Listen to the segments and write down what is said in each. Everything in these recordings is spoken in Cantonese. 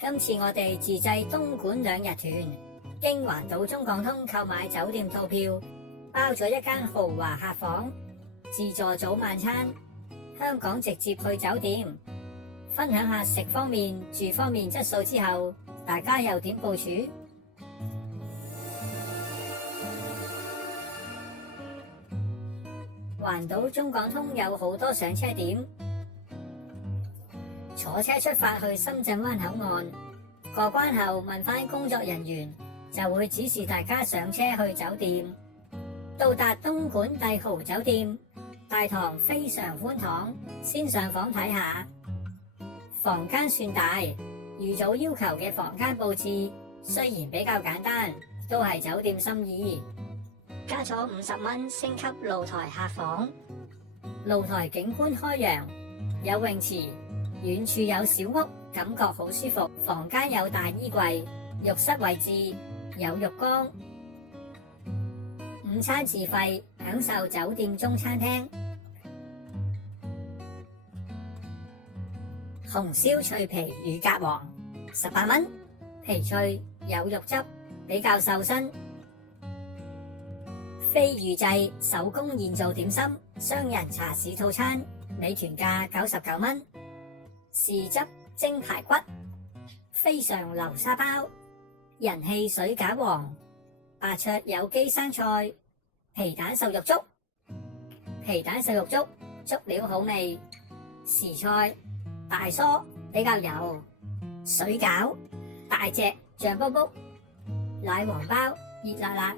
今次我哋自製東莞2日團，經環島中港通購買酒店套票，包咗一間豪華客房，自助早晚餐，香港直接去酒店。分享下食方面、住方面質素之後，大家又點部署？環島中港通有好多上車點，坐車出發去深圳灣口岸，過關後問返工作人員，就會指示大家上車去酒店。到達東莞帝豪酒店，大堂非常寬敞，先上房睇下。房間算大，預早要求嘅房間佈置雖然比較簡單，都係酒店心意。加咗50蚊升級露台客房，露台景觀開揚，有泳池，遠處有小屋，感覺好舒服。房間有大衣櫃，浴室位置有浴缸。午餐自費，享受酒店中餐廳。紅燒脆皮乳鴿王18蚊，皮脆有肉汁，比較瘦身。非預製手工現做點心，雙人茶市套餐，美團價99蚊。豉汁蒸排骨，非常流沙包，人氣水餃王，白灼有機生菜，皮蛋瘦肉粥，皮蛋瘦肉粥，足料好味，時菜大蔬比較油，水餃大隻醬卜卜，奶黃包熱辣辣，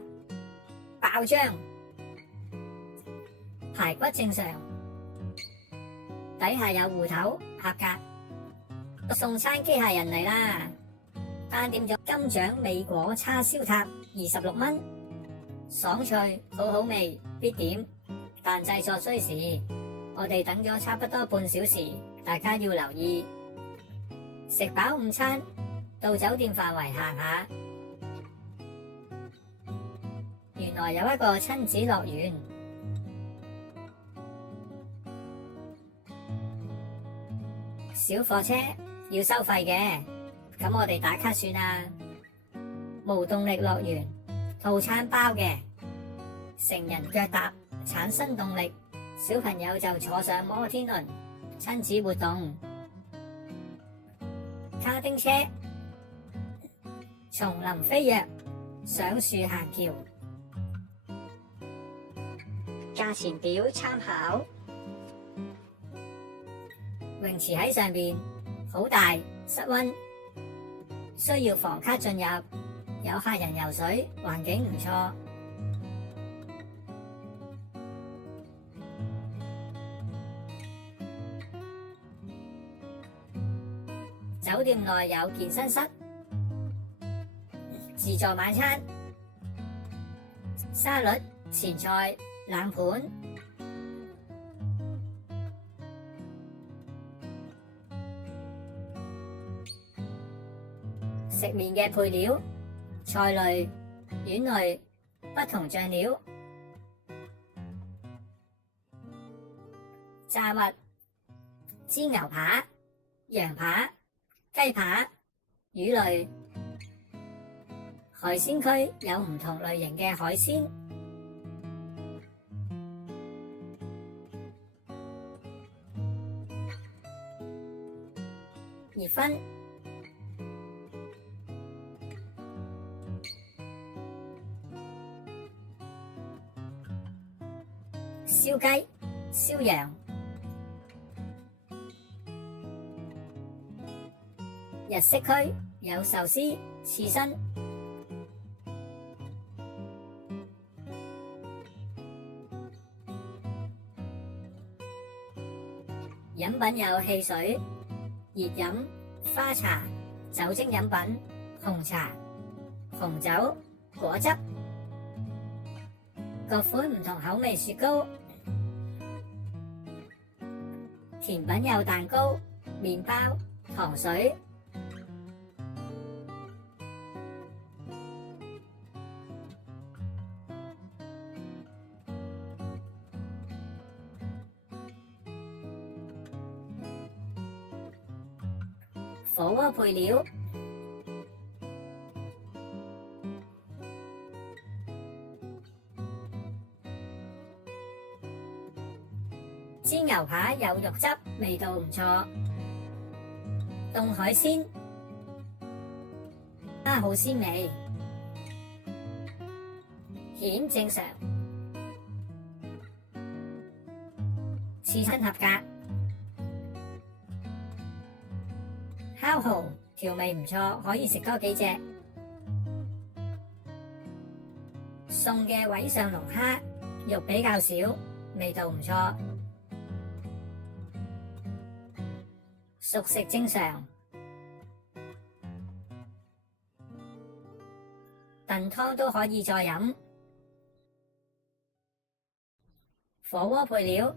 爆漿，排骨正常，底下有芋頭合格。送餐機械人嚟啦，單點咗金獎美果叉燒塔26蚊，爽脆好好味必點，但製作需時，我哋等咗差不多半小時，大家要留意。食飽午餐，到酒店範圍行下，原來有一個親子樂園，小貨車要收費嘅，咁我哋打卡算啦。無動力樂園套餐包嘅，成人腳踏產生動力，小朋友就坐上摩天輪，親子活動。卡丁車，叢林飛躍，上樹行橋。價錢表參考。泳池喺上邊，好大，室溫，需要房卡進入，有客人游水，環境唔錯。酒店內有健身室，自助晚餐，沙律、前菜、冷盤。食麵嘅配料，菜類、丸類，不同醬料。炸物，煎牛扒、羊扒、雞扒、魚類。海鮮區有唔同類型嘅海鮮。熱葷，燒雞、燒羊。日式區有壽司、刺身。飲品有汽水、熱飲、花茶、酒精飲品、紅茶、紅酒、果汁，各款唔同口味雪糕。甜品有蛋糕、麵包、糖水。火鍋配料，牛扒有肉汁，味道唔錯。凍海鮮，蝦好鮮味，蜆正常，刺身合格。烤蠔調味唔錯，可以食多幾隻。餸嘅位上龍蝦，肉比較少，味道唔錯。熟食正常。燉湯都可以再飲。火鍋配料：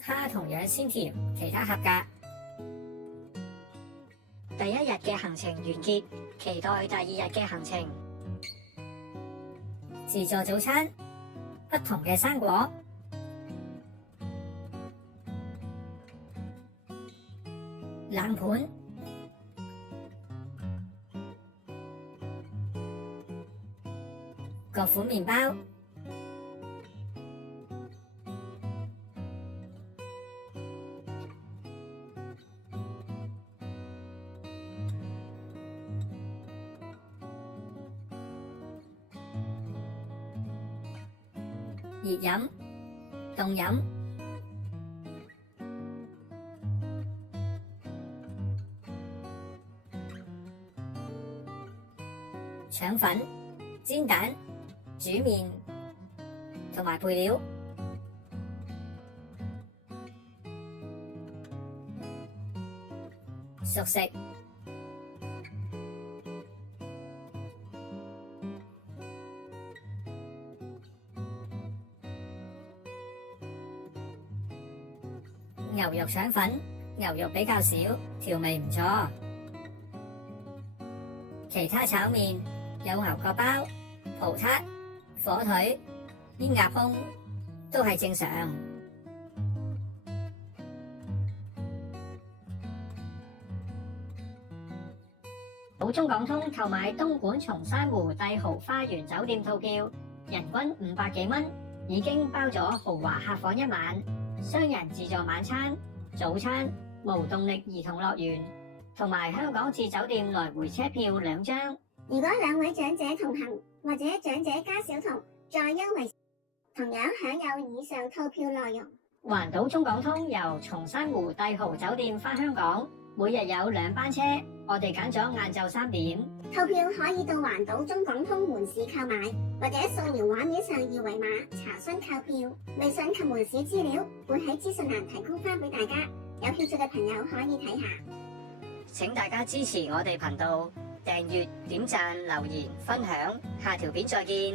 蝦同樣鮮甜，其他合格。第一日嘅行程完結，期待第二日嘅行程。自助早餐，不同嘅生果，冷盤，各款麵包，熱飲、凍飲，腸粉、煎蛋、煮麵同埋配料，熟食。牛肉腸粉，牛肉比較少，調味唔錯。其他炒麵有牛角包、葡撻、火腿、煙鴨胸，都係正常。到中港通購買東莞松山湖帝豪花園酒店套票，人均500幾蚊，已經包咗豪華客房一晚。雙人自助晚餐、早餐、無動力兒童樂園，同埋香港至酒店來回車票2張。如果2位長者同行，或者長者加小童，再優惠，同樣享有以上套票內容。環島中港通由松山湖帝豪酒店返香港，每日有2班車，我哋揀咗晏晝3點。套票可以到環島中港通門市購買，或者掃描畫面上2維碼查詢購票。微信及門市資料會喺資訊欄提供返俾大家，有興趣嘅朋友可以睇下。請大家支持我哋頻道，訂閱、點讚、留言、分享，下條片再見。